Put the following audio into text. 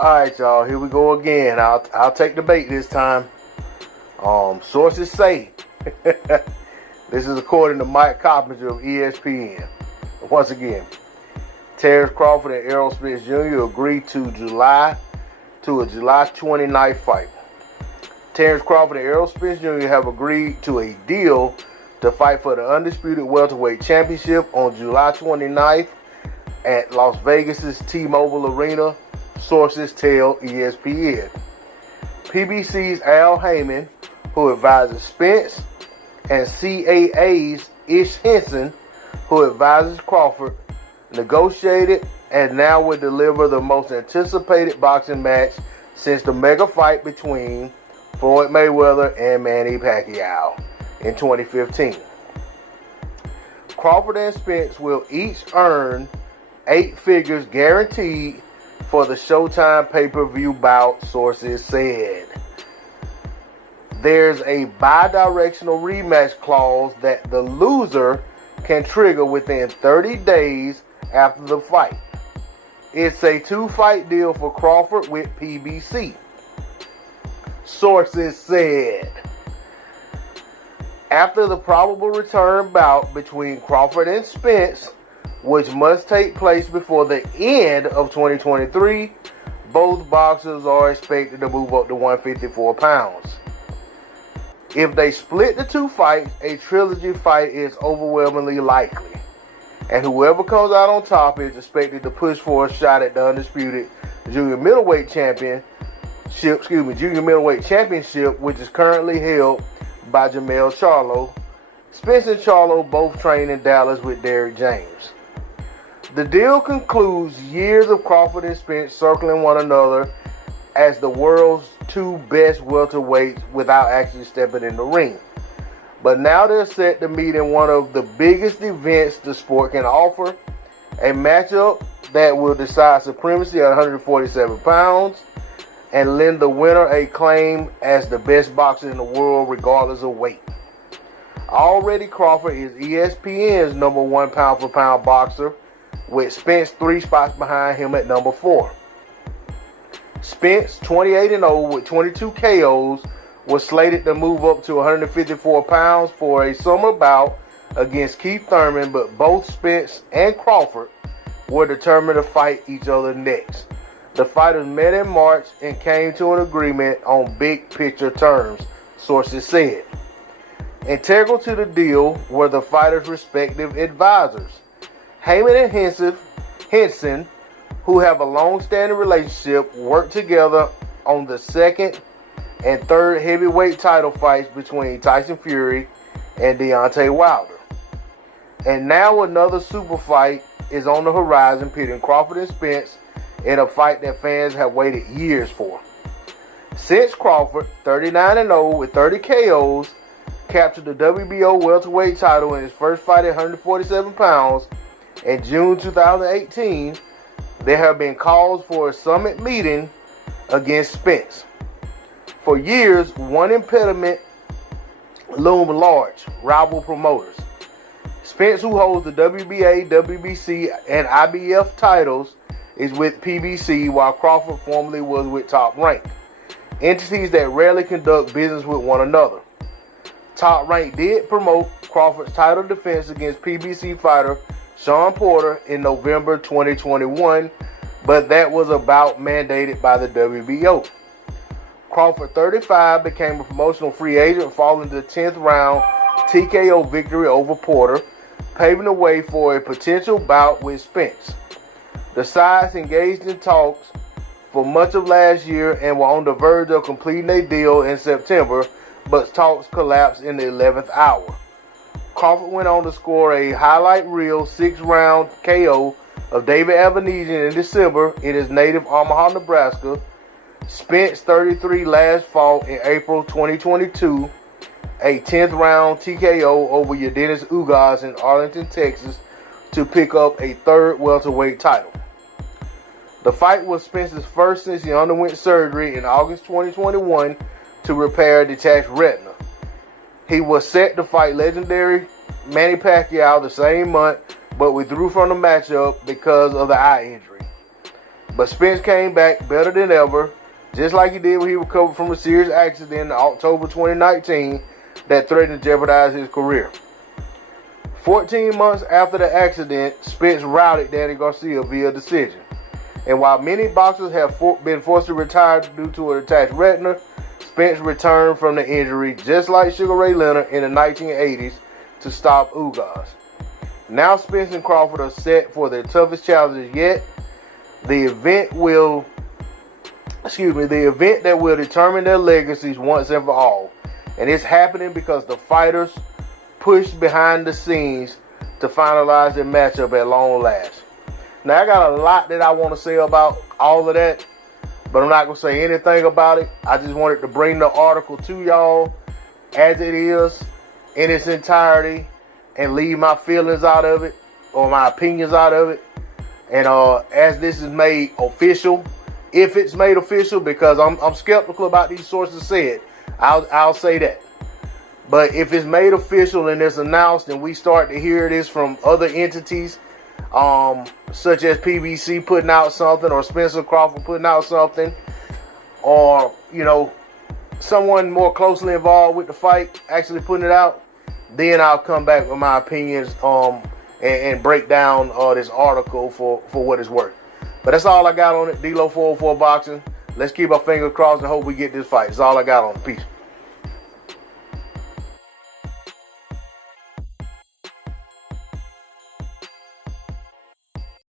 Alright, y'all, here we go again. I'll take the bait this time. Sources say, this is according to Mike Coppinger of ESPN. Once again, Terence Crawford and Errol Spence Jr. agreed to a July 29th fight. Terence Crawford and Errol Spence Jr. have agreed to a deal to fight for the Undisputed Welterweight Championship on July 29th at Las Vegas' T-Mobile Arena, sources tell ESPN. PBC's Al Heyman, who advises Spence, and CAA's Ish Henson, who advises Crawford, negotiated and now will deliver the most anticipated boxing match since the mega fight between Floyd Mayweather and Manny Pacquiao in 2015. Crawford and Spence will each earn 8 figures guaranteed for the Showtime pay-per-view bout, sources said. There's a bi-directional rematch clause that the loser can trigger within 30 days after the fight. It's a 2-fight deal for Crawford with PBC, sources said. After the probable return bout between Crawford and Spence, which must take place before the end of 2023, both boxers are expected to move up to 154 pounds. If they split the 2 fights, a trilogy fight is overwhelmingly likely, and whoever comes out on top is expected to push for a shot at the Undisputed Junior Middleweight Championship, which is currently held by Jermell Charlo. Spence and Charlo both train in Dallas with Derrick James. The deal concludes years of Crawford and Spence circling one another as the world's 2 best welterweights without actually stepping in the ring. But now they're set to meet in one of the biggest events the sport can offer, a matchup that will decide supremacy at 147 pounds and lend the winner a claim as the best boxer in the world regardless of weight. Already Crawford is ESPN's number 1 pound-for-pound boxer, with Spence 3 spots behind him at number 4. Spence, 28-0 with 22 KOs, was slated to move up to 154 pounds for a summer bout against Keith Thurman, but both Spence and Crawford were determined to fight each other next. The fighters met in March and came to an agreement on big picture terms, sources said. Integral to the deal were the fighters' respective advisors. Heyman and Henson, who have a long-standing relationship, worked together on the 2nd and 3rd heavyweight title fights between Tyson Fury and Deontay Wilder. And now another super fight is on the horizon, pitting Crawford and Spence in a fight that fans have waited years for. Since Crawford, 39-0 with 30 KOs, captured the WBO welterweight title in his first fight at 147 pounds in June 2018, there have been calls for a summit meeting against Spence. For years, one impediment loomed large: rival promoters. Spence, who holds the WBA, WBC, and IBF titles, is with PBC, while Crawford formerly was with Top Rank, entities that rarely conduct business with one another. Top Rank did promote Crawford's title defense against PBC fighter Sean Porter in November 2021, but that was a bout mandated by the WBO. Crawford, 35, became a promotional free agent following the 10th round TKO victory over Porter, paving the way for a potential bout with Spence. The sides engaged in talks for much of last year and were on the verge of completing a deal in September, but talks collapsed in the 11th hour. Crawford went on to score a highlight reel 6-round KO of David Avanesian in December in his native Omaha, Nebraska. Spence, 33, last fought in April 2022, a 10th round TKO over Yordenis Ugas in Arlington, Texas, to pick up a 3rd welterweight title. The fight was Spence's first since he underwent surgery in August 2021 to repair a detached retina. He was set to fight legendary Manny Pacquiao the same month, but withdrew from the matchup because of the eye injury. But Spence came back better than ever, just like he did when he recovered from a serious accident in October 2019 that threatened to jeopardize his career. 14 months after the accident, Spence routed Danny Garcia via decision. And while many boxers have been forced to retire due to an attached retina, Spence returned from the injury just like Sugar Ray Leonard in the 1980s to stop Ugas. Now Spence and Crawford are set for their toughest challenges yet. The event that will determine their legacies once and for all. And it's happening because the fighters pushed behind the scenes to finalize their matchup at long last. Now I got a lot that I want to say about all of that, but I'm not going to say anything about it. I just wanted to bring the article to y'all as it is in its entirety and leave my feelings out of it or my opinions out of it. And as this is made official, if it's made official, because I'm skeptical about these sources said, I'll say that. But if it's made official and it's announced and we start to hear this from other entities, such as PBC putting out something or Spencer Crawford putting out something, or, you know, someone more closely involved with the fight actually putting it out, then I'll come back with my opinions and break down this article for what it's worth. But that's all I got on it. D-Lo 404 Boxing. Let's keep our fingers crossed and hope we get this fight. That's all I got on it. Peace.